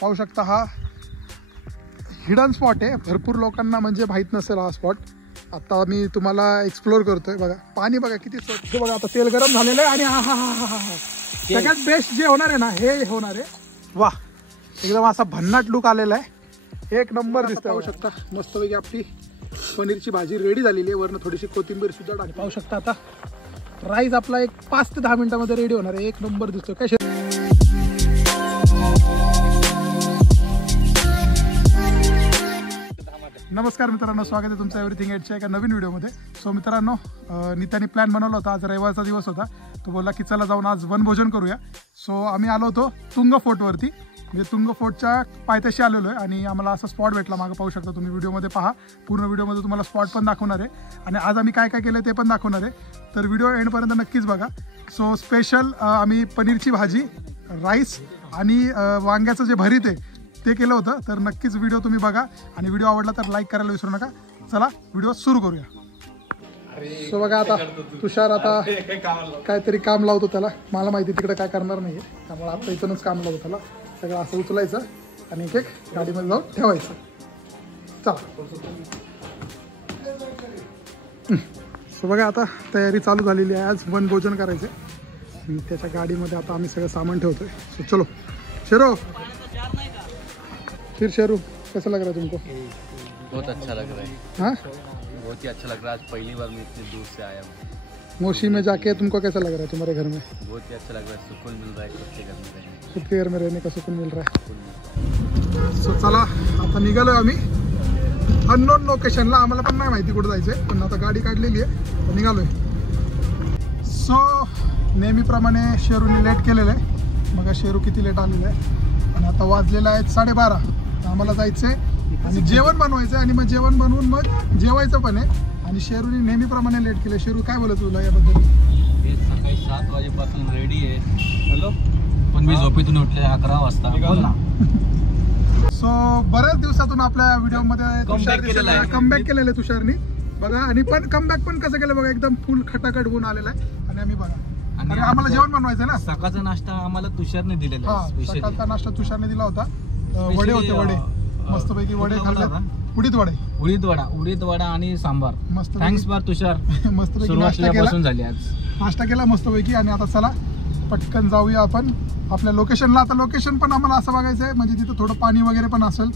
पाहू शकता हा हिडन स्पॉट आहे, भरपूर लोकांना म्हणजे माहीत नसेल हा स्पॉट. आता मी तुम्हाला एक्सप्लोर करतोय. बघा पाणी बघा किती स्वच्छ. बघा आता तेल गरम झालेलं आहे आणि हा हा हा हा हा सगळ्यात बेस्ट जे होणार आहे ना हे होणार आहे. वा एकदम असा भन्नाट लुक आलेला आहे, एक नंबर दिसतोय. पाहू शकता मस्तपैकी आपली पनीरची भाजी रेडी झालेली आहे. वरनं थोडीशी कोथिंबीर सुद्धा टाकली. पाहू शकता आता राईस आपला एक 5 ते 10 मिनिटांमध्ये रेडी होणार आहे. एक नंबर दिसतोय. काय नमस्कार मित्रांनो, स्वागत आहे तुमचं एव्हरीथिंग एटच्या एका नवीन व्हिडिओमध्ये. सो मित्रांनो, नित्याने प्लॅन बनवला होता. आज रविवारचा दिवस होता. तो बोलला की चला जाऊन आज वनभोजन करूया. सो आम्ही आलो होतो तुंग फोर्टवरती, म्हणजे तुंग फोर्टच्या पायथ्याशी आलेलो आहे आणि आम्हाला असा स्पॉट भेटला. मागं पाहू शकता तुम्ही, व्हिडिओमध्ये पहा. पूर्ण व्हिडिओमध्ये तुम्हाला स्पॉट पण दाखवणार आहे आणि आज आम्ही काय काय केलं ते पण दाखवणार आहे. तर व्हिडिओ एंडपर्यंत नक्कीच बघा. सो स्पेशल आम्ही पनीरची भाजी, राईस आणि वांग्याचं जे भरीत आहे ते केलं होतं. तर नक्कीच व्हिडिओ तुम्ही बघा आणि व्हिडिओ आवडला तर लाईक करायला विसरू नका. चला व्हिडिओ सुरू करूया. सो बघा आता तुषार आता काहीतरी काम लावतो त्याला. मला माहिती तिकडे काय करणार नाही आहे, त्यामुळे आता इथूनच काम लावतो त्याला. सगळं असं उचलायचं आणि एक एक गाडीमध्ये जाऊन ठेवायचं. चला सो बघा आता तयारी चालू झालेली आहे. आज वनभोजन करायचं. त्याच्या गाडीमध्ये आता आम्ही सगळं सामान ठेवतोय. सो चलो शेरो, फिर शेरू कैसा लग रहा है तुमको? बहुत अच्छा लग रहा है. हाँ बहुत ही अच्छा लग रहा है. आज पहली बार मैं इतनी दूर से आया हूँ. मोशी में जाके तुमको कैसा लग रहा है तुम्हारे घर में? बहुत ही अच्छा लग रहा है. सुकून मिल रहा है खुद के घर में रहने. खुद के घर में रहने का सुकून मिल रहा है. सो चला आता निघालोय आम्ही अननोन लोकेशनला. आम्हाला पण नाही माहिती कुठं जायचंय, पण आता गाडी काढलेली आहे, निघालोय. सो नेहमीप्रमाणे शेरूने लेट केलेलं आहे. मग शेरू किती लेट आलेलं आहे आणि आता वाजलेलं आहे 12:30. आम्हाला जायचंय आणि जेवण बनवायचं आणि मग जेवण बनवून मग जेवायचं पण आहे. आणि शेरूने नेहमीप्रमाणे लेट केलं. शेरू काय बोलत तुला याबद्दल? हे सकाळी 7 वाजेपासून रेडी आहे. हॅलो, पण मी झोपेतून उठले 11 वाजता. बोल ना. सो बऱ्याच दिवसातून आपल्या व्हिडिओमध्ये कमबॅक केलेलं आहे तुषारनी बघा. आणि पण कमबॅक पण कसं केलं बघा, एकदम फुल खटाखट होऊन आलेला आहे. आणि आम्ही बघा, आणि आम्हाला जेवण बनवायचं ना. सकाळचा नाश्ता आम्हाला तुषारने दिलेला. सकाळचा नाश्ता तुषारने दिला होता. वडे होते, वडे मस्तपैकी वडे खाल्ले. उडीद वडा आणि सांबार. मस्त थँक्स बार तुषार. मस्तपैकी नाश्ता केला मस्तपैकी. आणि आता चला पटकन जाऊया आपण आपल्या लोकेशनला. आता लोकेशन पण आम्हाला असं बघायचं आहे, म्हणजे तिथं थोडं पाणी वगैरे पण असेल,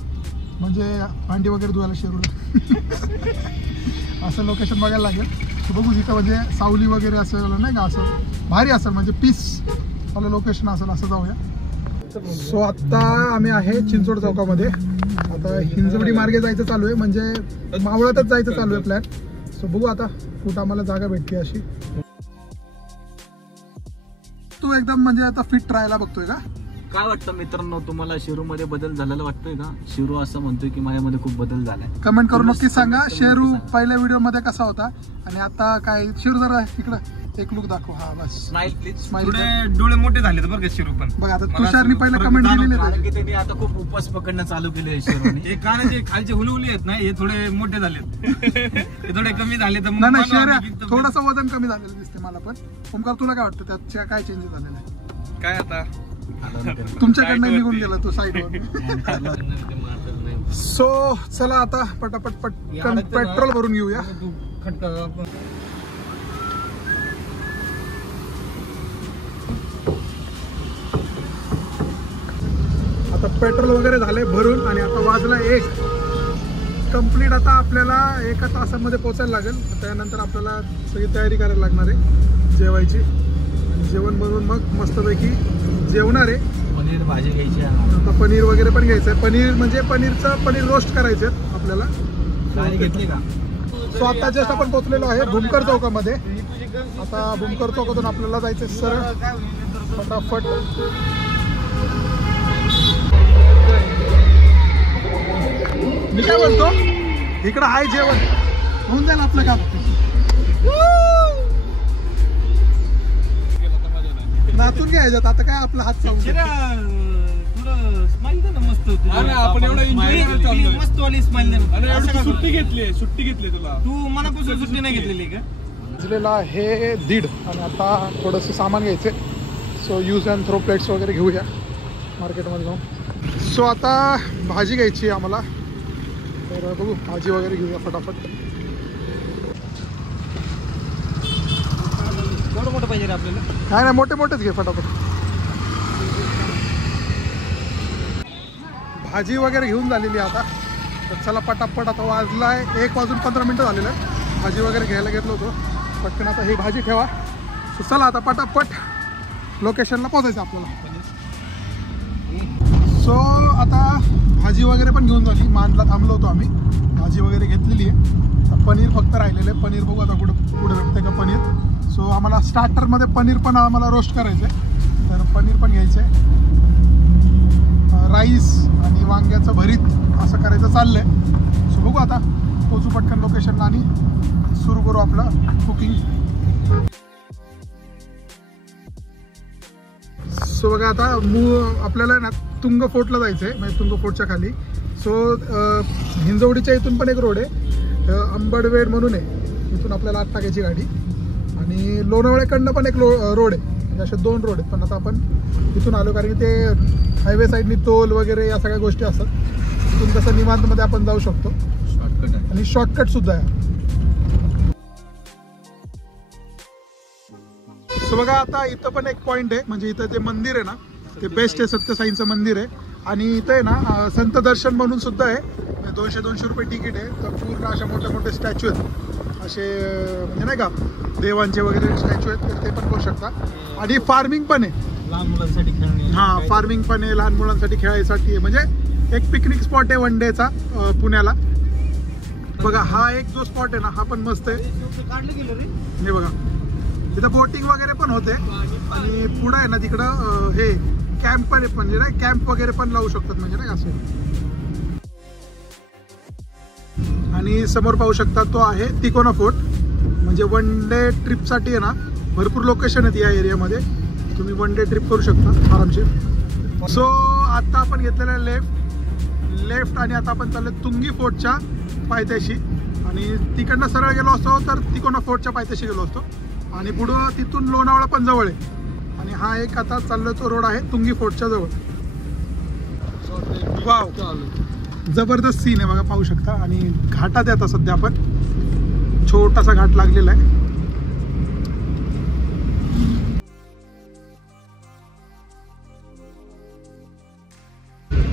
म्हणजे भांडी वगैरे धुवायला शेरूला असं लोकेशन बघायला लागेल. बघू तिथं म्हणजे सावली वगैरे असेल नाही का, असं भारी असेल, म्हणजे पीस आपलं लोकेशन असेल. असं जाऊया. सो आत्ता आम्ही आहे चिंचवड चौकामध्ये. आता हिंजवडी मार्गे जायचं चालू आहे, म्हणजे मावळातच जायचं चालू आहे प्लॅन. सो बघू आता कुठं आम्हाला जागा भेटते अशी. तू एकदम म्हणजे आता फिट राहायला बघतोय का? काय वाटतं मित्रांनो तुम्हाला? शेरू मध्ये बदल झालेला वाटतोय का? शेरू असं म्हणतोय की माझ्यामध्ये खूप बदल झालाय. कमेंट करून नक्की सांगा शेरू पहिल्या व्हिडिओ मध्ये कसा होता आणि आता काय. शेरू जरा इकडं एक लुक दाखव. हा बस स्माइल प्लीज. स्माइल. डोळे मोठे झाले बरं का शेरू पण. बघा आता तुषारनी पहिला कमेंट दिलेली कारण की त्यांनी आता खूप उपवास पकडणं चालू केले शेरूने. हे कानाचे खालचे हुलहुली आहेत ना, हे थोडे मोठे झालेत. हे थोडे कमी झाले तर नाही शेर थोडंसं वजन कमी झालेलं दिसते मला पण. ओमकार तुला काय वाटतं त्याच्या काय चेंजेस झालेला आहे? काय आता तुमच्याकडनं निघून गेला तो साईडवर. सो चला आता पटापट पटकन पेट्रोल भरून घेऊया. आता पेट्रोल वगैरे झाले भरून आणि आता वाजला 1 कंप्लीट. आता आपल्याला 1 तासामध्ये पोचायला लागेल. त्यानंतर आपल्याला सगळी तयारी करायला लागणार आहे जेवायची. जेवण बनवून मग मस्तपैकी जेवणार आहे. पनीर भाजी घ्यायची. आता पनीर वगैरे पण घ्यायचं आहे. पनीर म्हणजे पनीर रोस्ट करायचे आपल्याला. घेतली का? सो आता जस्ट आपण पोहोचलेलो आहे भूमकर चौकामध्ये. आता भूमकर चौकातून आपल्याला जायचं सरळ फटाफट. मी काय बोलतो, इकडं आहे जेवण, होऊन जाईल आपलं काम. नाचून घ्यायच्यात आता काय आपला हात चालू. आपण एवढं एन्जॉय मस्त वाली स्माइल. सुट्टी घेतली तुला. तू मनापासून सुट्टी नाही घेतलेली का? वाजलेला आहे 1:30 आणि आता थोडंसं सामान घ्यायचं. So use and throw plates वगैरे घेऊया मार्केटमध्ये जाऊन. सो आता भाजी घ्यायची आहे आम्हाला, तर बघू भाजी वगैरे घेऊया फटाफट. एवढं मोठं पाहिजे रे आपल्याला? नाही मोठे मोठेच घे फटाफट. भाजी वगैरे घेऊन झालेली आहे आता, तर चला पटापट. आता वाजला आहे 1:15 झालेलं आहे. भाजी वगैरे घ्यायला घेतलो होतो पटकन. आता ही भाजी ठेवा. सो चला आता पटापट लोकेशनला पोहोचायचं आपल्याला. सो आता भाजी वगैरे पण घेऊन झाली. मानला थांबलो होतो आम्ही, भाजी वगैरे घेतलेली आहे. पनीर फक्त राहिलेलं आहे. पनीर बघू आता कुठं भेटते का पनीर. सो आम्हाला स्टार्टरमध्ये पनीर पण आम्हाला रोस्ट करायचं आहे, तर पनीर पण घ्यायचं आहे. राईस आणि वांग्याचं भरीत असं करायचं चाललं आहे. सो बघू आता पोचू पटकन लोकेशनला आणि सुरू करू आपलं कुकिंग. सो बघा आता आपल्याला ना तुंग फोर्टला जायचं आहे, म्हणजे तुंग फोर्टच्या खाली. सो हिंजवडीच्या इथून पण एक रोड आहे, अंबडवेड म्हणून आहे, इथून आपल्याला आत टाकायची गाडी. आणि लोणावळ्याकडनं पण एक रोड आहे, म्हणजे असे 2 रोड आहेत. पण आता आपण इथून आलो कारण की ते हायवे साईडनी टोल वगैरे या सगळ्या गोष्टी असतात. इथून कसं निवांतमध्ये आपण जाऊ शकतो, शॉर्टकट आहे आणि शॉर्टकट सुद्धा आहे. सो बघा आता इथं पण एक पॉईंट आहे, म्हणजे इथं ते मंदिर आहे ना ते बेस्ट आहे, सत्यसाईंचं मंदिर आहे. आणि इथं आहे ना संत दर्शन म्हणून सुद्धा आहे, 200-200 रुपये तिकीट आहे. तर पूर्ण अशा मोठे मोठे स्टॅच्यू आहेत असे, म्हणजे नाही का देवांचे वगैरे स्टॅच्यू आहेत, तर ते पण बघू शकता. आणि फार्मिंग पण आहे लहान मुलांसाठी खेळणे. हां फार्मिंग पण आहे, लहान मुलांसाठी खेळायसाठी आहे. म्हणजे एक पिकनिक स्पॉट आहे वन डेचा पुण्याला. बघा हा एक जो स्पॉट आहे ना हा पण मस्त आहे. काढलं गेलं रे हे बघा तिथं बोटिंग वगैरे पण होते. आणि पुढं आहे ना तिकडं हे कॅम्प पण आहे, म्हणजे नाही कॅम्प वगैरे पण लावू शकतात, म्हणजे नाही असं. आणि समोर पाहू शकता तो आहे तिकोना फोर्ट. म्हणजे वन डे ट्रिपसाठी आहे ना भरपूर लोकेशन आहेत या एरियामध्ये, तुम्ही वन डे ट्रिप करू शकता आरामशीर. सो आता आपण घेतलेला लेफ्ट आणि आता आपण चाललो तुंगी फोर्टच्या पायथ्याशी. आणि तिकडनं सरळ गेलो असतो तर तिकोना फोर्टच्या पायथ्याशी गेलो असतो. आणि पुढं तिथून लोणावळा पण जवळ आहे. आणि हा एक आता चाललो तो रोड आहे तुंगी फोर्टच्या जवळ. वाव जबरदस्त सीन आहे बघा, पाहू शकता. आणि घाटात आहे आता सध्या आपण, छोटासा घाट लागलेला आहे.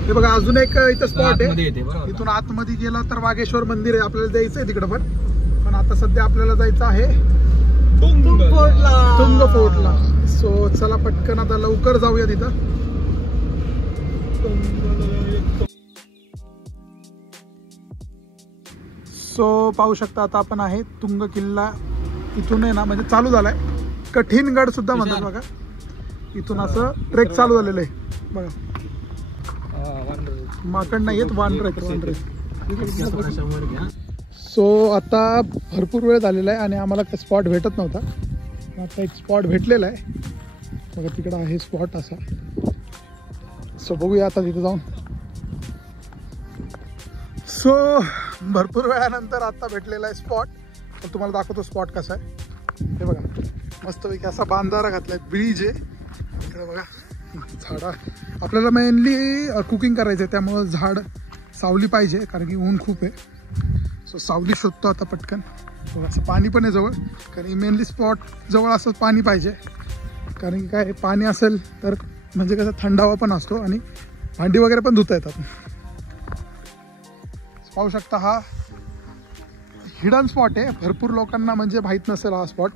हे बघा अजून एक इथं स्पॉट आहे. इथून आतमध्ये गेला तर वाघेश्वर मंदिर आहे, आपल्याला जायचं आहे तिकडं पण आता सध्या आपल्याला जायचं आहे तुंग फोर्टला. सो चला पटकन आता लवकर जाऊया तिथं. सो पाहू शकता आता आपण आहे तुंग किल्ला. इथून आहे ना म्हणजे चालू झालाय, कठीण गड सुद्धा म्हणतात बघा. इथून असं ट्रेक चालू झालेलं आहे बघा. माकड नाही येत, वानर. सो आता भरपूर वेळ झालेला आहे आणि आम्हाला काही स्पॉट भेटत नव्हता. आता एक स्पॉट भेटलेला आहे बघा, तिकडं आहे स्पॉट असा. सो बघूया आता तिथे जाऊन. सो भरपूर वेळानंतर आता भेटलेला आहे स्पॉट, तर तुम्हाला दाखवतो स्पॉट कसा आहे. हे बघा मस्तपैकी असा बांधारा घातलाय, ब्रिज आहे इकडे बघा. झाडं आपल्याला मेनली कुकिंग करायचं आहे, त्यामुळं झाड सावली पाहिजे कारण की ऊन खूप आहे. सो सावली शोधतो आता पटकन. असं पाणी पण आहे जवळ, कारण मेनली स्पॉट जवळ असं पाणी पाहिजे. कारण की काय पाणी असेल तर म्हणजे कसं थंडावा पण असतो आणि भांडी वगैरे पण धुता येतात. पाहू शकता हा हिडन स्पॉट आहे, भरपूर लोकांना म्हणजे माहीत नसेल हा स्पॉट.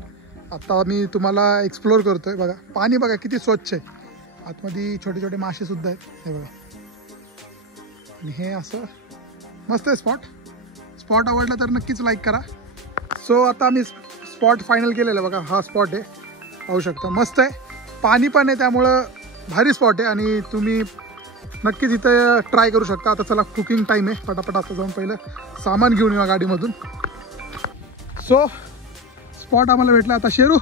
आता मी तुम्हाला एक्सप्लोअर करतोय. बघा पाणी बघा किती स्वच्छ आहे, आतमध्ये छोटे छोटे मासे सुद्धा आहेत हे बघा. आणि हे असं मस्त आहे स्पॉट आवडला तर नक्कीच लाईक करा. सो आता आम्ही स्पॉट फायनल केलेलं आहे बघा, हा स्पॉट आहे पाहू शकता. मस्त आहे, पाणी पण आहे, त्यामुळं भारी स्पॉट आहे आणि तुम्ही नक्कीच इथं ट्राय करू शकता. आता चला कुकिंग टाईम आहे, पटापट आता जाऊन पहिलं सामान घेऊन येऊ गाडीमधून. सो स्पॉट आम्हाला भेटला. आता शेरू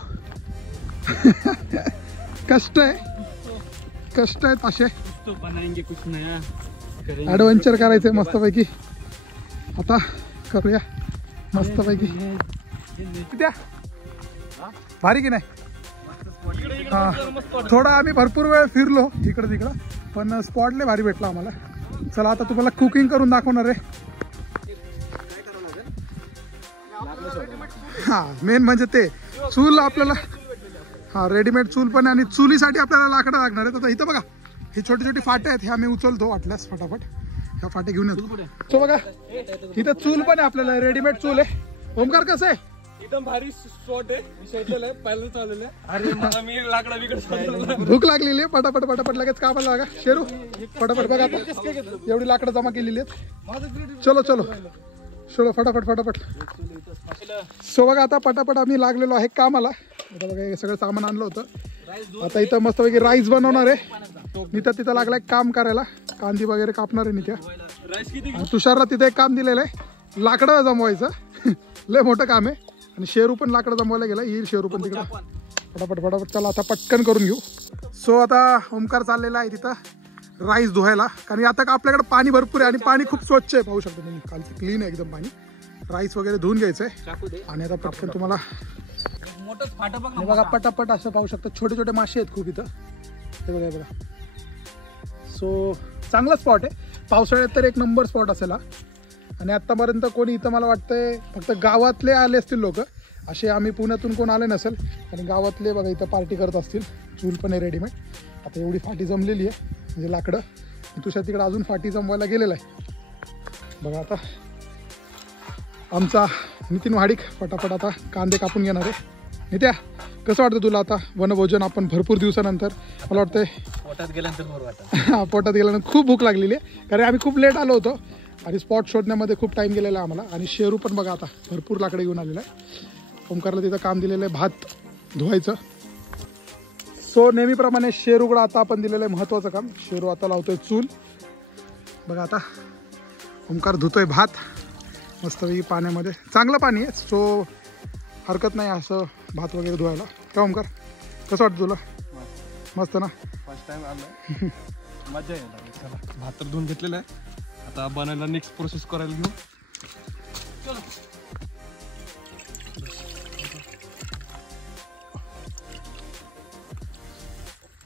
कष्ट आहेत असे, ॲडव्हेंचर करायचं मस्तपैकी. आता करूया मस्तपैकी. किती भारी की नाही. हां थोडा आम्ही भरपूर वेळ फिरलो इकडं तिकडं, पण स्पॉट लय भारी भेटला आम्हाला. चला आता तुम्हाला कुकिंग करून दाखवणार आहे. हा मेन म्हणजे ते चूल आपल्याला, हा रेडीमेड चूल पण आहे आणि चुलीसाठी आपल्याला लाकडं लागणार आहेत. आता इथं बघा ही छोटी छोटी फाटे आहेत, हे आम्ही उचलतो वाटल्यास फटाफट. ह्या फाटे घेऊन येतो. तो बघा इथं चूल पण आहे आपल्याला, रेडीमेड चूल आहे. ओमकार कसं आहे? एकदम भारी स्पॉट आहे. शोधलेलं आहे, पहिलं चाललेलं आहे. अरे मला मी लाकडा बिकड भूक लागलेली आहे. पटापट पटापट लगेच कामाला लागा. शेरू फटाफट बघा एवढी लाकडं जमा केलेली आहेत. चलो चलो चलो फटाफट फटाफट. सो बघा आता पटापट आम्ही लागलेलो आहे कामाला. आता बघा हे सगळं सामान आणलं होतं. आता इथं मस्तपैकी राईस बनवणार आहे. नित्या तिथं लागलाय काम करायला, कांदी वगैरे कापणार आहे नित्या. तुषारला तिथे एक काम दिलेलं आहे, लाकडं जमवायचं. लय मोठं काम आहे. आणि शेरू पण लाकडं जमवायला गेला, येईल शेरू पण तिकडं. फटाफट फटाफट चला आता पटकन करून घेऊ. सो आता ओमकार चाललेला आहे तिथं राईस धुवायला, कारण आता आपल्याकडे पाणी भरपूर आहे आणि पाणी खूप स्वच्छ आहे. पाहू शकतो तुम्ही, कालचं क्लीन आहे एकदम पाणी. राईस वगैरे धुवून घ्यायचं आहे आणि आता पटकन तुम्हाला हे बघा पटापट असं पाहू शकता. छोटे छोटे मासे आहेत खूप इथं, हे बघा हे बघा. सो चांगला स्पॉट आहे. पावसाळ्यात तर एक नंबर स्पॉट असेल हा. आणि आत्तापर्यंत कोणी इथं मला वाटतंय फक्त गावातले आले असतील लोक, असे आम्ही पुण्यातून कोण आले नसेल. आणि गावातले बघा इथं पार्टी करत असतील. चूल पण आहे रेडीमेड. आता एवढी फाटी जमलेली आहे म्हणजे लाकडं. तुझ्या तिकडं अजून फाटी जमवायला गेलेला आहे बघा. आता आमचा नितीन महाडिक पटापट आता कांदे कापून घेणार आहे. नित्या कसं वाटतं तुला आता वनभोजन आपण भरपूर दिवसानंतर? मला वाटतंय पोटात गेल्यानंतर बरं वाटतं. हां पोटात गेल्यानंतर खूप भूक लागलेली आहे, कारण आम्ही खूप लेट आलो होतो आणि स्पॉट शोधण्यामध्ये खूप टाईम गेलेला आहे आम्हाला. आणि शेरू पण बघा आता भरपूर लाकडे घेऊन आलेला आहे. ओमकारला तिथं काम दिलेलं आहे भात धुवायचं. सो नेहमीप्रमाणे शेरूकडं आता आपण दिलेलं आहे महत्त्वाचं काम. शेरू आता लावतोय चूल. बघा आता ओमकार धुतोय भात मस्तपैकी पाण्यामध्ये. चांगलं पाणी आहे, सो हरकत नाही असं भात वगैरे धुवायला. काय ओमकार कसं वाटतं तुला? मस्त ना. फर्स्ट टाइम आलं, मजा येईल. चला भात तर धुवून घेतलेलं आहे, आता बनायला नेक्स्ट प्रोसेस करायला घेऊ. चलो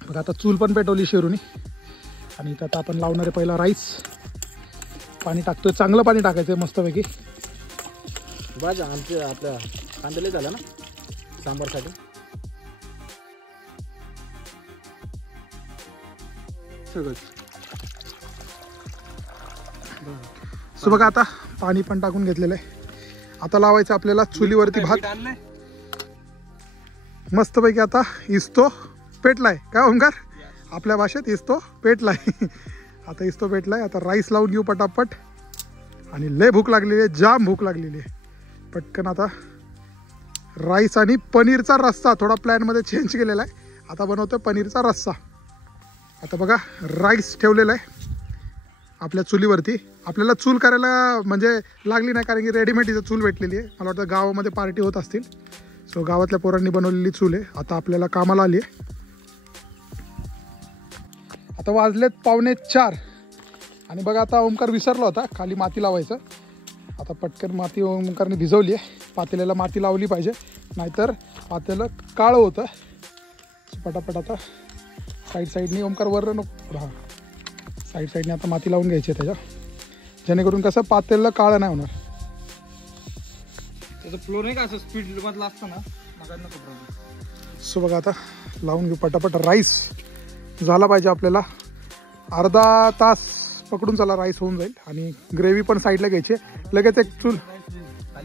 बघा आता चूल पण पेटवली शेरूनी. आणि इथं आता आपण लावणारे पहिला राईस. पाणी टाकतोय, चांगलं पाणी टाकायचं मस्तपैकी. बाजा आमच्या आपल्या कांदे झालं ना सांबारसाठी. सगळंच. सो बघा आता पाणी पण टाकून घेतलेलं आहे. आता लावायचं आपल्याला चुलीवरती भात मस्तपैकी. आता इस्तो पेटलाय काय ओंकार? आपल्या भाषेत इस्तो पेटलाय. आता इस्तो पेटलाय. आता राईस लावून घेऊ पटापट. आणि लय भूक लागलेली आहे, जाम भूक लागलेली आहे. पटकन आता राईस आणि पनीरचा रस्सा थोडा प्लॅनमध्ये चेंज केलेला आहे. आता बनवतोय पनीरचा रस्सा. आता बघा राईस ठेवलेला आहे आपल्या चुलीवरती. आपल्याला चूल करायला म्हणजे लागली नाही, कारण की रेडीमेड इथं चूल भेटलेली आहे. मला वाटतं गावामध्ये पार्टी होत असतील, सो गावातल्या पोरांनी बनवलेली चूल आहे. आता आपल्याला कामाला आली आहे. आता वाजलेत 3:45 आणि बघा आता ओमकार विसरला होता खाली माती लावायचं. आता पटकन माती ओमकारने भिजवली आहे. पातेल्याला माती लावली पाहिजे, नाहीतर पातेलं काळं होतं. पटापट आता साईडनी ओमकार वर नको, हां साईडने आता माती लावून घ्यायची आहे त्याच्या, जेणेकरून कसं पातेलं काळं नाही होणार. त्याचा फ्लो नाही का असं स्पीड मधला असतं ना. सो बघा आता लावून घेऊ पटापट. राईस झाला पाहिजे आपल्याला, अर्धा तास पकडून चला राईस होऊन जाईल. आणि ग्रेव्ही पण साईडला घ्यायची. लगेच एक चूल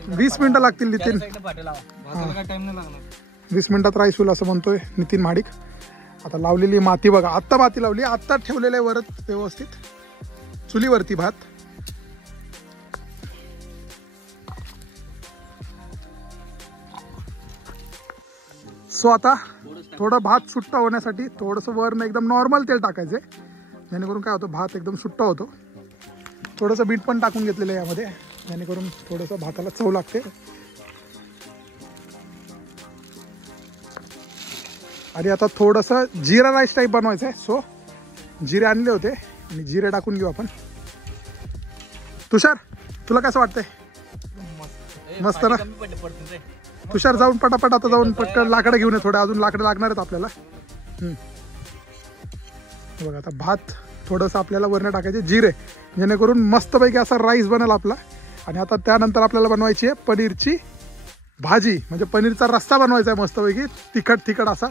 20 मिनटं लागतील नितीन. 20 मिनिटात राईस होईल असं म्हणतोय नितीन महाडिक. आता लावलेली माती बघा, आत्ता माती लावली, आत्ता ठेवलेलं आहे वरत व्यवस्थित चुलीवरती भात. सो आता थोडं भात सुट्टा होण्यासाठी थोडंसं वरनं एकदम नॉर्मल तेल टाकायचं आहे, जेणेकरून काय होतं भात एकदम सुट्टा होतो. थोडंसं मीठ पण टाकून घेतलेलं आहे यामध्ये, जेणेकरून थोडंसं भाताला चव लागते. आणि आता थोडंसं जिरा राईस टाईप बनवायचं आहे. सो जिरे आणले होते आणि जिरे टाकून घेऊ आपण. तुषार तुला कसं वाटतंय? मस्त ना. तुषार जाऊन पटापट आता जाऊन पटकन लाकडं घेऊन ये, थोडं अजून लाकडं लागणार आहेत आपल्याला. बघा आता भात थोडंसं आपल्याला वरण टाकायचे जिरे, जेणेकरून मस्तपैकी असा राईस बनेल आपला. आणि आता त्यानंतर आपल्याला बनवायची आहे पनीरची भाजी, म्हणजे पनीरचा रस्सा बनवायचा आहे मस्तपैकी तिखट असा,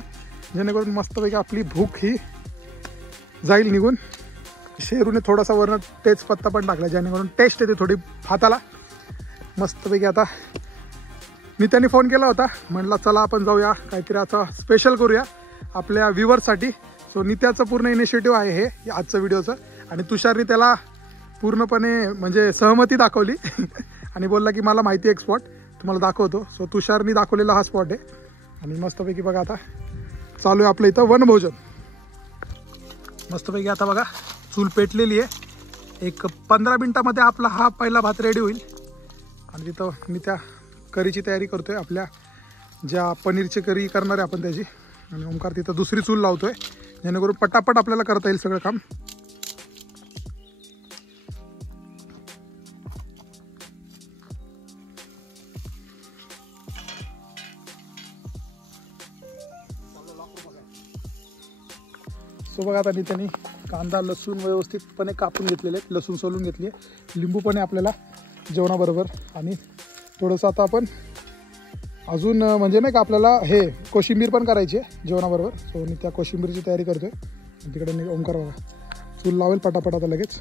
जेणेकरून मस्तपैकी आपली भूक ही जाईल निघून. शेरूने थोडासा वरण तेजपत्ता पण टाकला, जेणेकरून टेस्ट येते थोडी भाताला मस्तपैकी. आता मी त्यांनी फोन केला होता, म्हटलं चला आपण जाऊया काहीतरी आता स्पेशल करूया आपल्या व्ह्यूअर्ससाठी. सो नित्याचं पूर्ण इनिशिएटिव्ह आहे हे आजचं व्हिडिओचं. आणि तुषारनी त्याला पूर्णपणे म्हणजे सहमती दाखवली आणि बोलला की मला माहिती आहे एक स्पॉट तुम्हाला दाखवतो. सो तुषारनी दाखवलेला हा स्पॉट आहे. आणि मस्तपैकी बघा आता चालू आहे आपलं इथं वनभोजन. मस्तपैकी आता बघा चूल पेटलेली आहे. एक 15 मिनिटामध्ये आपला हा पहिला भात रेडी होईल. आणि तिथं मी त्या करीची तयारी करतोय, आपल्या ज्या पनीरची करी करणार आहे आपण त्याची. आणि ओमकार तिथं दुसरी चूल लावतोय, जेणेकरून पटापट आपल्याला करता येईल सगळं काम. सो बघा आता त्यांनी कांदा लसूण व्यवस्थितपणे कापून घेतलेले आहेत, लसूण सोलून घेतली आहे, लिंबू पण आहे आपल्याला जेवणाबरोबर. आणि थोडंसं आता आपण अजून म्हणजे नाही का आपल्याला हे कोशिंबीर पण करायची आहे जेवणाबरोबर. सो मी त्या कोशिंबीरची तयारी करतोय. तिकडे ओमकार बघा चूल लावेल पटापट आता लगेच.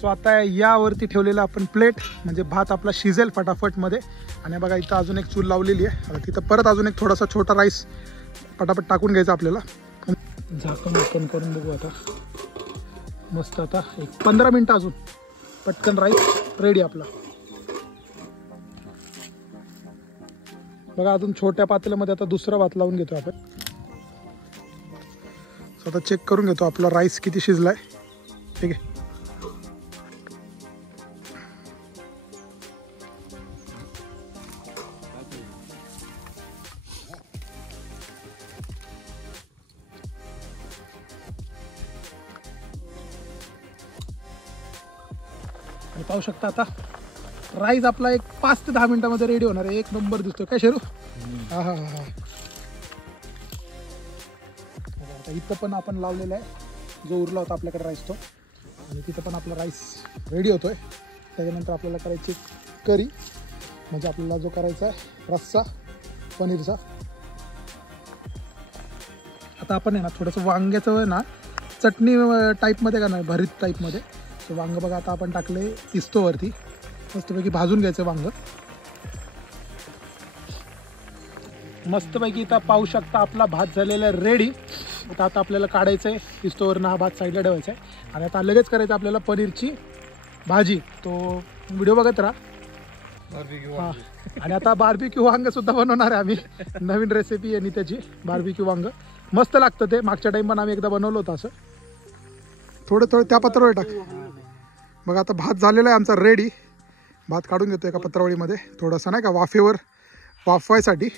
सो आता यावरती ठेवलेला आपण प्लेट, म्हणजे भात आपला शिजेल फटाफटमध्ये. आणि बघा इथं अजून एक चूल लावलेली आहे. आता तिथं परत अजून एक थोडासा छोटा राईस पटापट टाकून घ्यायचा आपल्याला. झाकण ओपन करून बघू आता. मस्त आता एक 15 मिनटं अजून पटकन राईस रेडी आपला. बघा अजून छोट्या पातेल्यामध्ये आता दुसरा भात लावून घेतो आपण. सो आता चेक करून घेतो आपला राईस किती शिजलाय. ठीक आहे. आणि पाहू शकता आता राईस आपला एक 5 ते 10 मिनिटांमध्ये रेडी होणार आहे. एक नंबर दिसतोय काय शेरू. हा हा हा. आता इथं पण आपण लावलेला आहे जो उरला होता आपल्याकडे राईस तो. आणि तिथं पण आपला राईस रेडी होतोय. त्याच्यानंतर आपल्याला करायची करी, म्हणजे आपल्याला जो करायचा आहे रस्सा पनीरचा. आता आपण आहे ना थोडंसं वांग्याचं ना चटणी टाईपमध्ये का नाही भरीत टाईपमध्ये. सो वांग बघा आता आपण टाकले इस्तोवरती, मस्तपैकी भाजून घ्यायचं वांग मस्तपैकी. इथं पाहू शकता आपला भात झालेला रेडी. आता आपल्याला काढायचं आहे इस्तोवरनं, हा भात साईडला ठेवायचा आहे. आणि आता लगेच करायचं आपल्याला पनीरची भाजी. तो व्हिडिओ बघत राहा. हां. आणि आता बार्बीक्यू वांग सुद्धा बनवणार आहे आम्ही. नवीन रेसिपी आहे नित्याची बार्बीक्यू वांग. मस्त लागतं ते. मागच्या टाईम पण आम्ही एकदा बनवलं होतं असं. थोडं त्या पत्रावळी टाक. बघा आता भात झालेला आहे आमचा रेडी. भात काढून घेतो एका पत्रावळीमध्ये थोडासा नाही का वाफेवर वाफवायसाठी.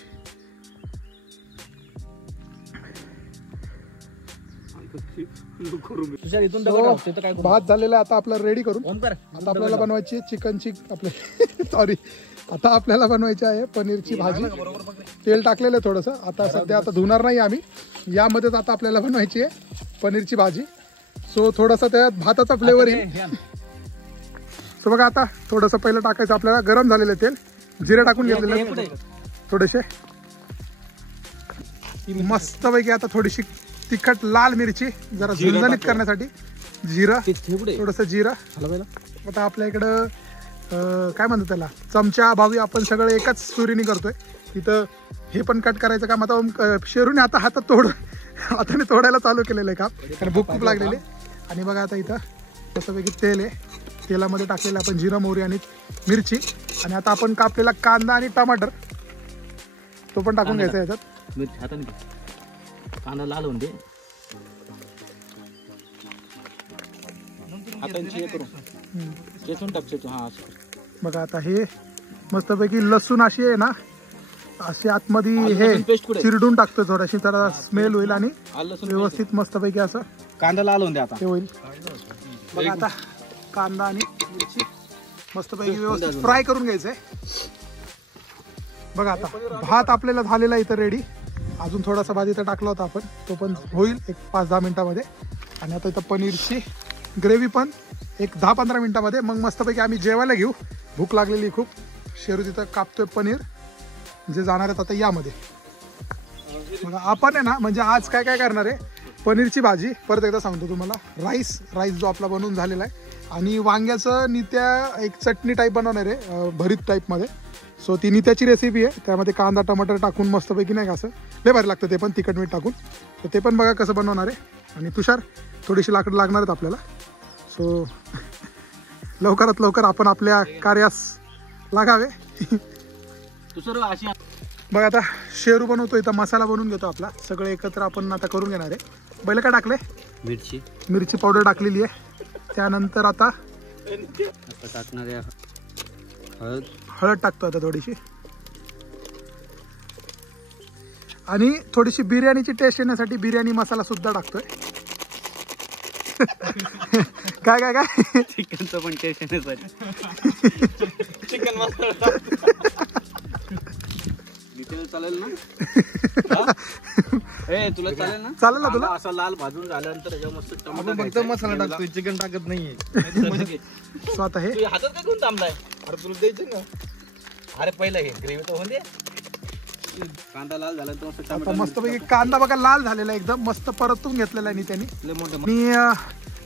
भात झालेला आहे आता आपला रेडी करून. आता आपल्याला बनवायची चिकनची सॉरी आता आपल्याला बनवायची आहे पनीरची भाजी. तेल टाकलेलं आहे थोडंसं. आता सध्या आता धुणार नाही आम्ही, यामध्येच आता आपल्याला बनवायची आहे पनीरची भाजी. सो थोडासा त्यात भाताचा फ्लेवर येईल. सो बघा आता थोडंसं पहिलं टाकायचं आपल्याला. गरम झालेलं तेल, जिरे टाकून घेतलेले थोडेसे मस्तपैकी. आता थोडीशी तिखट लाल मिरची जरा झणझणीत करण्यासाठी जिरं, थोडंसं जिरं हलवायला. आता आपल्या इकडं काय म्हणतात त्याला चमचा भावी आपण सगळं एकाच सुरीने करतोय. तिथं हे पण कट करायचं काम आता शेरूने आता हाताने तोडायला चालू केलेलं आहे काम, कारण भूक खूप लागलेली. आणि बघा आता इथं मस्तपैकी तेल आहे. तेलामध्ये टाकलेलं आपण जिरं मोहरी आणि मिरची. आणि आता आपण कापलेला कांदा आणि टमाटर तो पण टाकून घ्यायचा याच्यात. कांदा लाल होऊन दे. बघा आता हे मस्तपैकी लसूण अशी आहे ना अशी आतमध्ये हे चिरडून टाकतो थोडीशी, त्याला स्मेल होईल आणि व्यवस्थित मस्तपैकी असं कांदा लाल होऊन द्या आता. ते होईल. बघा आता कांदा आणि मिरची मस्तपैकी व्यवस्थित फ्राय करून घ्यायचंय. बघा आता भात आपल्याला झालेला इथं रेडी. अजून थोडासा भात इथं टाकला होता आपण, तो पण होईल एक 5-10 मिनिटामध्ये. आणि आता इथं पनीरची ग्रेव्ही पण एक 10-15 मिनिटामध्ये. मग मस्तपैकी आम्ही जेवायला घेऊ. भूक लागलेली खूप. शेरू तिथं कापतोय पनीर जे जाणार आहेत आता यामध्ये. बघा आपण आहे ना म्हणजे आज काय काय करणार आहे, पनीरची भाजी परत एकदा सांगतो तुम्हाला, राईस जो आपला बनवून झालेला आहे, आणि वांग्याचं नित्या एक चटणी टाईप बनवणार आहे भरीत टाईपमध्ये. सो ती नित्याची रेसिपी आहे. त्यामध्ये कांदा टमाटर टाकून मस्तपैकी नाही का असं लय भारी लागतं ते पण, तिखट मीठ टाकून. तर ते पण बघा कसं बनवणार आहे. आणि तुषार थोडीशी लाकडं लागणार आहेत आपल्याला. सो लवकरात लवकर आपण आपल्या कार्यास लागावे. बघा आता शेरू बनवतो इथं, मसाला बनवून घेतो आपला. सगळं एकत्र आपण आता करून घेणार आहे. पहिलं काय टाकले, मिरची पावडर टाकलेली आहे. त्यानंतर आता टाकणार आहे हळद टाकतो आता थोडीशी. आणि थोडीशी बिर्याणीची टेस्ट येण्यासाठी बिर्याणी मसाला सुद्धा टाकतोय. काय काय काय चिकनचं पण टेस्ट येण्यासाठी चिकन मसाला चालेल ना. ए तुला चालेल ना. चालेल ना तुला. असं लाल भाजून झाल्यानंतर त्याच्यावर मस्त आपण फक्त मसाला टाकतोय, चिकन टाकत नाहीये. सो आता हे तू हातात काय घेऊन थांबलाय. अरे तुला द्यायचं ना. अरे पहिलं हे ग्रेव्ही तर होते. कांदा लाल झाला तर मस्त आता मस्तपैकी कांदा बघा लाल झालेला एकदम मस्त परतून घेतलेला आहे त्यांनी. मोठं मी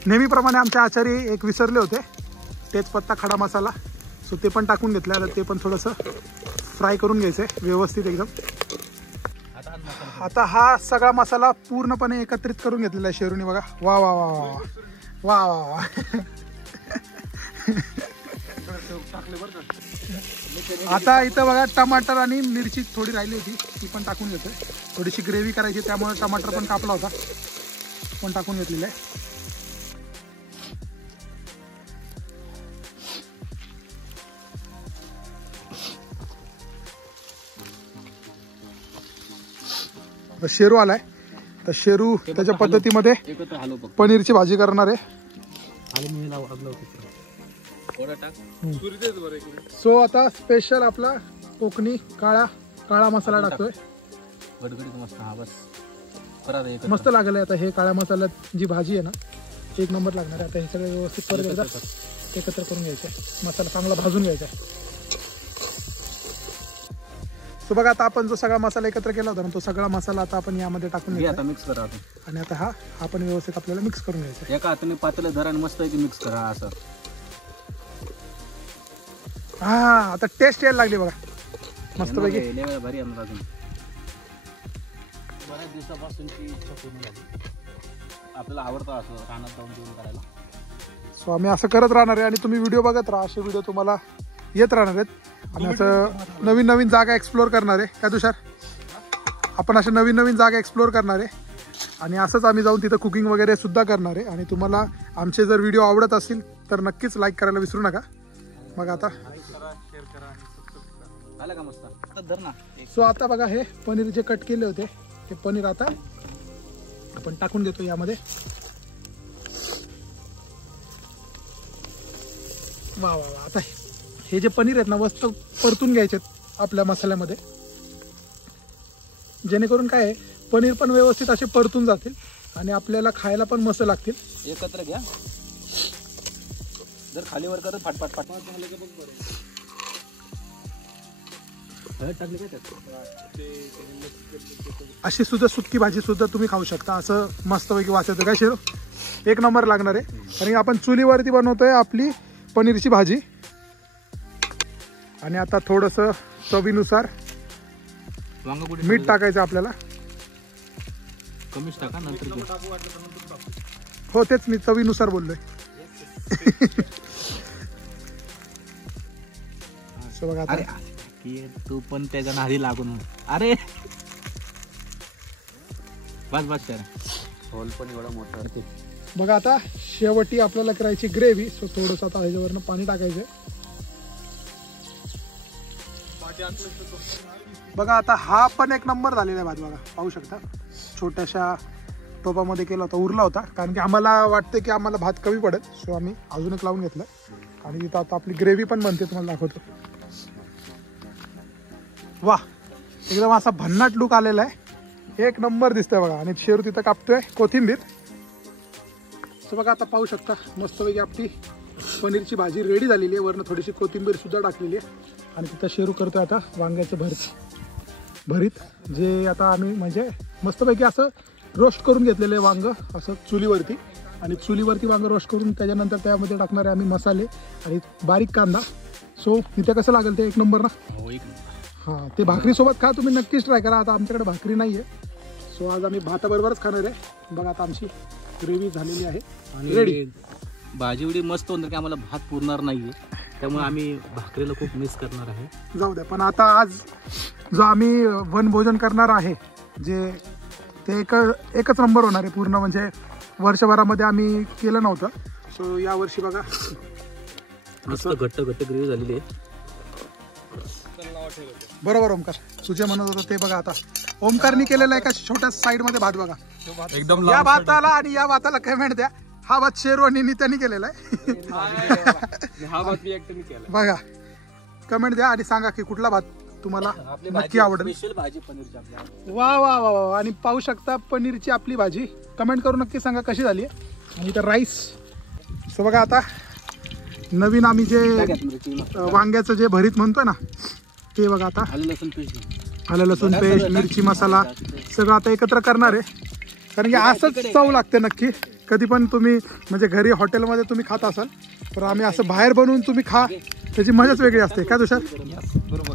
नेहमीप्रमाणे आमच्या आचारी एक विसरले होते, तेजपत्ता खडा मसाला. सो ते पण टाकून घेतलं. आता ते पण थोडंसं फ्राय करून घ्यायचं आहे व्यवस्थित एकदम. आता हा सगळा मसाला पूर्णपणे एकत्रित करून घेतलेला आहे शेरूने. बघा वा वा वा वा वा वा वा. आता इथं बघा टमाटर आणि मिरची थोडी राहिली होती ती पण टाकून घेतोय. थोडीशी ग्रेव्ही करायची त्यामुळे टमाटर पण कापला होता, पण टाकून घेतलेलं आहे. शेरू आलाय तर शेरू त्याच्या पद्धतीमध्ये पनीरची भाजी करणार आहे. सो आता स्पेशल आपला कोकणी काळा मसाला टाकतोय. मस्त लागेल आता हे काळ्या मसाल्यात जी भाजी आहे ना एक नंबर लागणार आहे. आता हे सगळं व्यवस्थित परत एकदा एकत्र करून घ्यायचं, मसाला चांगला भाजून घ्यायचा. सो बघा आता आपण जो सगळा मसाला एकत्र केला होता ना तो सगळा मसाला आता आपण यामध्ये टाकून घ्यायचा. मिक्स करा आणि आता हा पण व्यवस्थित आपल्याला मिक्स करून घ्यायचा. एका हाताने पातेलं धरा आणि मस्त मिक्स करा असं. हा आता टेस्ट यायला लागली बघा मस्तपैकी. भारी आणणार अजून बऱ्याच दिवसापासूनची इच्छा पूर्ण झाली. आपल्याला आवडतं असं रानात जाऊन जेवण करायला. सो आम्ही असं करत राहणार आहे आणि तुम्ही व्हिडिओ बघत राहा. असे व्हिडिओ तुम्हाला येत राहणार आहेत. आणि असं नवीन नवीन जागा एक्सप्लोअर करणार आहे. काय तुषार, आपण अशा नवीन नवीन जागा एक्सप्लोअर करणार आहे. आणि असंच आम्ही जाऊन तिथं कुकिंग वगैरे सुद्धा करणार आहे. आणि तुम्हाला आमचे जर व्हिडिओ आवडत असतील तर नक्कीच लाईक करायला विसरू नका. मग आता सो आता बघा हे पनीर जे कट केले होते ते पनीर आता आपण टाकून देतो यामध्ये. वा वा वा. आता हे जे पनीर आहेत ना मस्त परतून घ्यायचे आपल्या मसाल्यामध्ये, जेणेकरून काय आहे पनीर पण व्यवस्थित असे परतून जातील आणि आपल्याला खायला पण मस्त लागतील. एकत्र घ्या. जर खाली वर करत फाटफाट फाटफाट झालं की बघ बरं. अशी सुद्धा सुक्की भाजी सुद्धा तुम्ही खाऊ शकता. असं मस्तपैकी वाचायचं काय शेरू एक नंबर लागणार आहे. आणि आपण चुलीवरती बनवतोय आपली पनीरची भाजी. आणि आता थोडंसं चवीनुसार मीठ टाकायचं आपल्याला. कमीच टाका नंतर. हो तेच मी चवीनुसार बोललोय. बघा आता तू पण त्याच्या नादी लागून. अरे बस बस सर होल पण एवढा मोठा. बघा आता शेवटी आपल्याला करायची ग्रेव्ही. सो थोडंसं आता ह्याच्यावरनं पाणी टाकायचं. बघा आता हा पण एक नंबर झालेला आहे भात. बघा पाहू शकता छोट्याशा टोपामध्ये केला होता, उरला होता, कारण की आम्हाला वाटतं की आम्हाला भात कमी पडेल, सो आम्ही अजून एक लावून घेतलं. आणि तिथं आता आपली ग्रेव्ही पण बनते, तुम्हाला दाखवतो. वा, एकदम असा भन्नाट लुक आलेला आहे, एक नंबर दिसतोय बघा. आणि शेरू तिथं कापतोय कोथिंबीर. सो बघा आता पाहू शकता मस्तपैकी आपली पनीरची भाजी रेडी झालेली आहे. वरनं थोडीशी कोथिंबीर सुद्धा टाकलेली आहे. आणि तिथं शेरू करतोय आता वांग्याचं भरीत, जे आता आम्ही म्हणजे मस्तपैकी असं रोस्ट करून घेतलेलं आहे वांग असं चुलीवरती. आणि चुलीवरती वांग रोस्ट करून त्याच्यानंतर त्यामध्ये टाकणारे आम्ही मसाले आणि बारीक कांदा. सो तिथे कसं लागेल ते एक नंबर ना. हां, ते भाकरीसोबत खा, तुम्ही नक्कीच ट्राय करा. आता आमच्याकडे भाकरी नाही आहे, सो आज आम्ही भाताबरोबरच खाणार आहे. बघा आता आमची ग्रेव्ही झालेली आहे आणि रेडी. भाजी एवढी मस्त होणार की आम्हाला भात पुरणार नाहीये, त्यामुळे आम्ही भाकरीला खूप मिस करणार आहे. जाऊ द्या, पण आता आज जो आम्ही वनभोजन करणार आहे जे ते एकच नंबर होणार आहे पूर्ण. म्हणजे वर्षभरामध्ये आम्ही केलं नव्हतं, सो यावर्षी बघा मस्त घट्ट ग्रेव्ही झालेली आहे. बरोबर ओमकार, तुझे म्हणत होतं ते बघा. आता ओमकारनी केलेला एका छोट्या साईड मध्ये भात बघा एकदम. या भाताला आणि या भाताला कमेंट द्या. हा भात शेरू आणि नित्याने केलेला आहे. हा भात मी एकट्याने केला. बघा, कमेंट द्या आणि सांगा की कुठला भात तुम्हाला नक्की आवडेल. स्पेशल भाजी पनीरची. वा वा वा वा. आणि पाहू शकता पनीरची आपली भाजी. कमेंट करून नक्की सांगा कशी झाली आहे. आणि इथं राईस. सो बघा आता नवीन आम्ही जे वांग्याचं जे भरीत म्हणतोय ना ते बघा. आता आलं लसूण पेस्ट, मिरची मसाला सगळं आता एकत्र करणार आहे. कारण की असंच चव लागते नक्की. कधी पण तुम्ही म्हणजे घरी हॉटेलमध्ये तुम्ही खात असाल, तर आम्ही असं बाहेर बनवून तुम्ही खा, त्याची मजाच वेगळी असते. काय तुषार? बरोबर.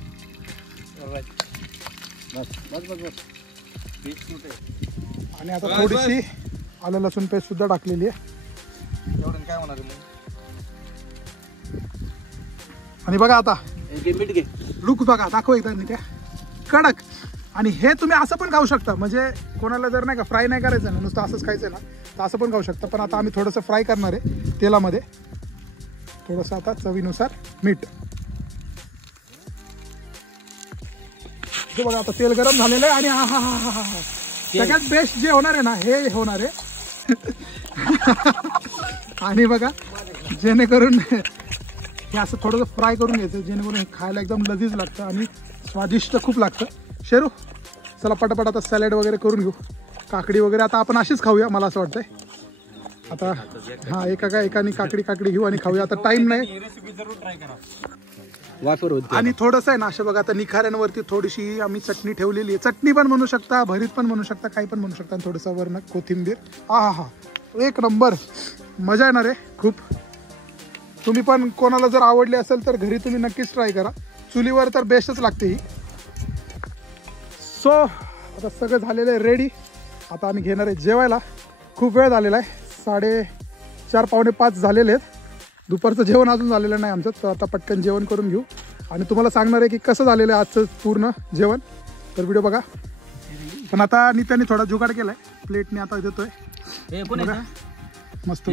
आणि आता थोडीशी आलं लसूण पेस्ट सुद्धा टाकलेली आहे. काय होणार आहे? आणि बघा आता लुक बघा, दाखव एकदा त्या कडक. आणि हे तुम्ही असं पण खाऊ शकता, म्हणजे कोणाला जर नाही का फ्राय नाही करायचं ना, नुसतं असंच खायचं ना, तर असं पण खाऊ शकता. पण आता आम्ही थोडंसं फ्राय करणार आहे तेलामध्ये. थोडंसं आता चवीनुसार मीठ. हे बघा आता तेल गरम झालेलं आहे. आणि हा हा हा हा हा सगळ्यात बेस्ट जे होणार आहे ना हे होणार आहे. आणि बघा जेणेकरून हे असं थोडंसं फ्राय करून घ्यायचं, जेणेकरून हे खायला एकदम लजीज लागतं आणि स्वादिष्ट खूप लागतं. शेरू चला पटापट आता सॅलड वगैरे करून घेऊ. काकडी वगैरे आता आपण अशीच खाऊया मला असं वाटतंय. आता हां एकाने काकडी घेऊ आणि खाऊया. आता टाइम नाही. आणि थोडंसं आहे ना असं बघा आता निखाऱ्यांवरती थोडीशी आम्ही चटणी ठेवलेली आहे. चटणी पण म्हणू शकता, भरीत पण म्हणू शकता, काही पण म्हणू शकता. आणि थोडंसं वरण कोथिंबीर. हा हा एक नंबर मजा येणार आहे खूप. तुम्ही पण कोणाला जर आवडली असेल तर घरी तुम्ही नक्कीच ट्राय करा. चुलीवर तर बेस्टच लागते ही. सो आता सगळं झालेलं आहे रेडी. आता आम्ही घेणार आहे जेवायला. खूप वेळ झालेला आहे, 4:30 पावणे 5 झालेले आहेत. दुपारचं जेवण अजून झालेलं नाही आमचं, तर आता पटकन जेवण करून घेऊ आणि तुम्हाला सांगणार आहे की कसं झालेलं आहे आजचं पूर्ण जेवण. तर व्हिडिओ बघा. पण आता नित्याने थोडा जुगाड केला आहे, प्लेटने आता देतोय मस्त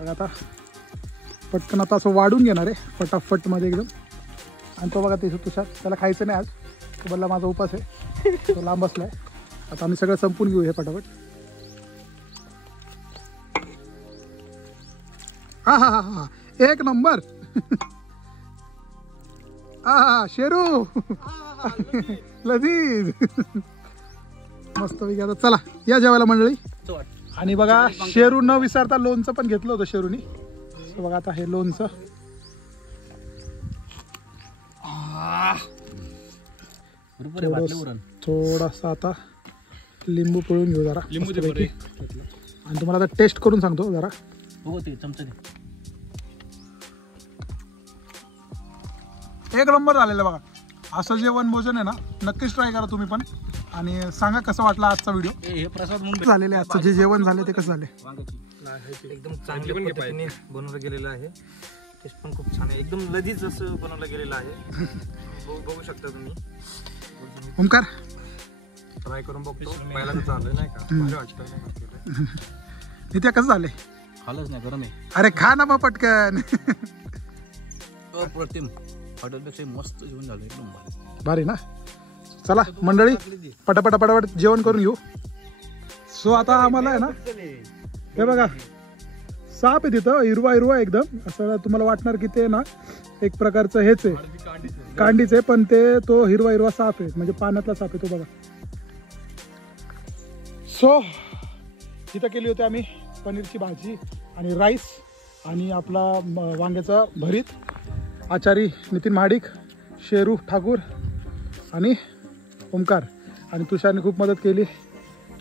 आता पटकन आता असं वाढून घेणार आहे फटाफट मध्ये एकदम. आणि तो बघा ते तुषार, त्याला खायचं नाही आज, तो बोलला माझा उपास आहे, तो लांब बसलाय. आता आम्ही सगळं संपून घेऊ हे फटाफट. हा हा हा हा एक नंबर. हा शेरू लजीज मस्त पैकी. आता चला या जेवायला मंडळी. आणि बघा शेरू न विसरता लोणचं पण घेतलं होतं शेरूनी. बघा आता हे लोणचं थोडासा आता लिंबू पिळून घेऊ जरा. आणि तुम्हाला आता टेस्ट करून सांगतो जरा. एक नंबर झालेलं बघा. असं जेवण भोजन आहे ना, नक्कीच ट्राय करा तुम्ही पण. आणि सांगा कसं वाटलं आजचा व्हिडिओ. हे प्रसाद म्हणून झालेले आजचं जे जेवण झाले ते कसं झाले. एकदम चांगल्या पद्धतीने बनवलं गेलेलं आहे. टेस्ट पण खूप छान आहे, एकदम लजीज असं बनवलं गेलेलं आहे. बघू शकता तुम्ही. ओमकार ट्राय करून बघतो. पहिल्यांदा चाललं नाही का. नित्या कसं झालंय. खालच नाही गरम आहे. अरे खा ना मग पटकन. अप्रतिम. हॉटेलपेक्षा मस्त जेवण झालं एकदम भारी. भारी ना. चला मंडळी पटापट पटापट जेवण करून घेऊ. सो आता आम्हाला आहे ना हे बघा साप आहे तिथं हिरवा हिरवा एकदम असं तुम्हाला वाटणार की ते ना एक प्रकारचं हेच आहे कांडीच आहे पण ते तो हिरवा हिरवा साप आहे म्हणजे पाण्यातला साप आहे तो बघा. सो इथं केली होती आम्ही पनीरची भाजी आणि राईस आणि आपला वांग्याचा भरीत. आचारी नितीन महाडिक, शेरू ठाकूर आणि ओमकार आणि तुषारने खूप मदत केली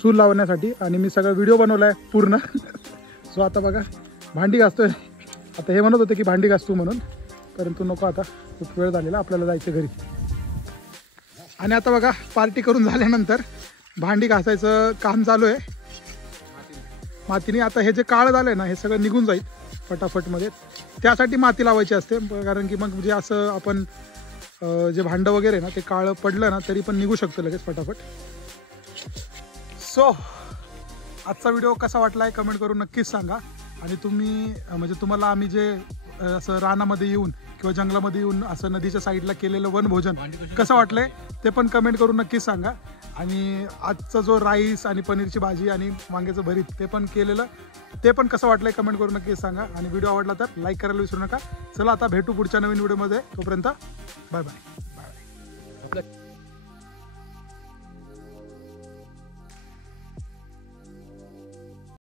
चूल लावण्यासाठी आणि मी सगळा व्हिडिओ बनवला आहे पूर्ण. सो आता बघा भांडी घासतोय. आता हे म्हणत होते की भांडी घासतो म्हणून परंतु नको आता खूप वेळ झालेला आपल्याला जायचं घरी. आणि आता बघा पार्टी करून झाल्यानंतर भांडी घासायचं काम चालू आहे मातीने. आता हे जे काळं झालं आहे ना हे सगळं निघून जाईल फटाफटमध्ये. त्यासाठी माती लावायची असते कारण की मग जे असं आपण जे भांडं वगैरे ना ते काळं पडलं ना तरी पण निघू शकतं लगेच फटाफट. सो आजचा व्हिडिओ कसा वाटला आहे कमेंट करून नक्कीच सांगा. आणि तुम्ही म्हणजे तुम्हाला आम्ही जे असं रानामध्ये येऊन किंवा जंगलामध्ये येऊन असं नदीच्या साईडला केलेलं वनभोजन कसं वाटलंय ते पण कमेंट करून नक्कीच सांगा. आणि आजचा जो राईस आणि पनीरची भाजी आणि वांग्याचं भरीत ते पण केलेलं ते पण कसं वाटलंय कमेंट करून नक्कीच सांगा. आणि व्हिडिओ आवडला तर लाईक करायला विसरू नका. चला आता भेटू पुढच्या नवीन व्हिडिओमध्ये. तोपर्यंत बाय बाय.